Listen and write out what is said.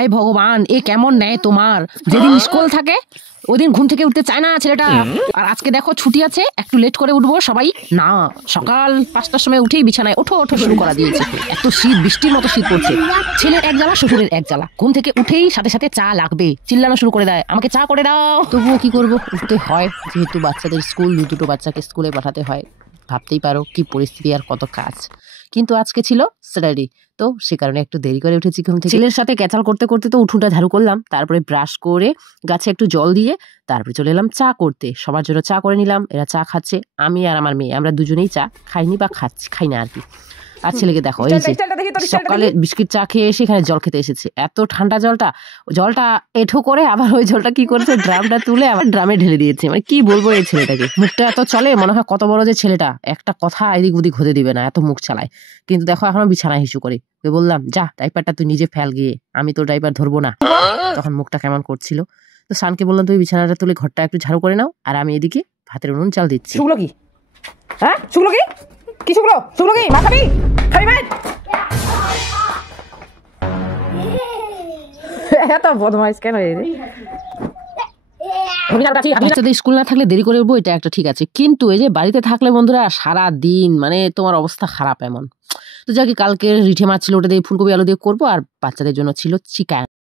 High ভগবান, এ কেমন নেয় তোমার? যেদিন স্কুল থাকে ওদিন ঘুম থেকে উঠতে চায় না ছেলেটা, আর আজকে দেখো ছুটি আছে একটু লেট করে উঠবো সবাই, না সকাল 5টার সময় উঠেই বিছানায় ওঠো ওঠো শুরু করা দিয়েছে। এত শীত, বৃষ্টির মতো শীত পড়ছে, ছেলের এক জ্বালা শ্বশুরের এক জ্বালা। ঘুম থেকে উঠেই সাথে সাথে চা লাগবে, চিল্লানো শুরু করে দেয়, আমাকে চা করে দাও। তবুও কি করবো, উঠতে হয়, যেহেতু বাচ্চাদের স্কুল, দুটো বাচ্চাকে স্কুলে পাঠাতে হয়। ভাবতেই পারো কি পরিস্থিতি আর কত কাজ। কিন্তু আজকে ছিল স্যাটারডে, তো সে কারণে একটু দেরি করে উঠেছি ঘুম থেকে। ছেলের সাথে ক্যাচাল করতে করতে তো উঠোনটা ঝাড়ু করলাম, তারপরে ব্রাশ করে গাছে একটু জল দিয়ে তারপরে চলে এলাম চা করতে। সবার জন্য চা করে নিলাম, এরা চা খাচ্ছে, আমি আর আমার মেয়ে আমরা দুজনেই চা খাইনি বা খাই না আর কি। আর ছেলেকে দেখো এই যে সকালে বিস্কিট চা খেয়ে এসে এখানে জল খেতে এসেছে, এত ঠান্ডা জলটা এঠো করে আবার ওই জলটা কি করেছে, ড্রামটা তুলে আবার ড্রামে ঢেলে দিয়েছে। মানে কি বলবো এই ছেলেটাকে, মুখটা এত চলে মনে হয় কত বড় যে ছেলেটা, একটা কথা এদিক ওদিক হতে দিবে না, এত মুখ চালায়। কিন্তু দেখো এখনো বিছানায় হিসু করে। বললাম যা ডাইপারটা তুই নিজে ফেল গিয়ে, আমি তো ডাইপার ধরবো না। তখন মুখটা কেমন করছিল, তো শানকে বললাম তুমি বিছানাটা তুলে ঘরটা একটু ঝাড়ু করে নাও, আর আমি এদিকে ভাতের উনুন চাল দিচ্ছি। শুকলো কি? হ্যাঁ শুকলো কি? কি শুকলো? শুকলো কি? মা খাবি? খাবি ভাই? এত বদমাইশ কেন রে? বাচ্চাদের স্কুল না থাকলে দেরি করে উঠবো, এটা একটা ঠিক আছে, কিন্তু এই যে বাড়িতে থাকলে বন্ধুরা সারা দিন মানে তোমার অবস্থা খারাপ এমন। তো যাকে কালকে রিঠে মাছ ছিল, ওটা দিয়ে ফুলকপি আলু দিয়ে করবো, আর বাচ্চাদের জন্য ছিল চিকেন।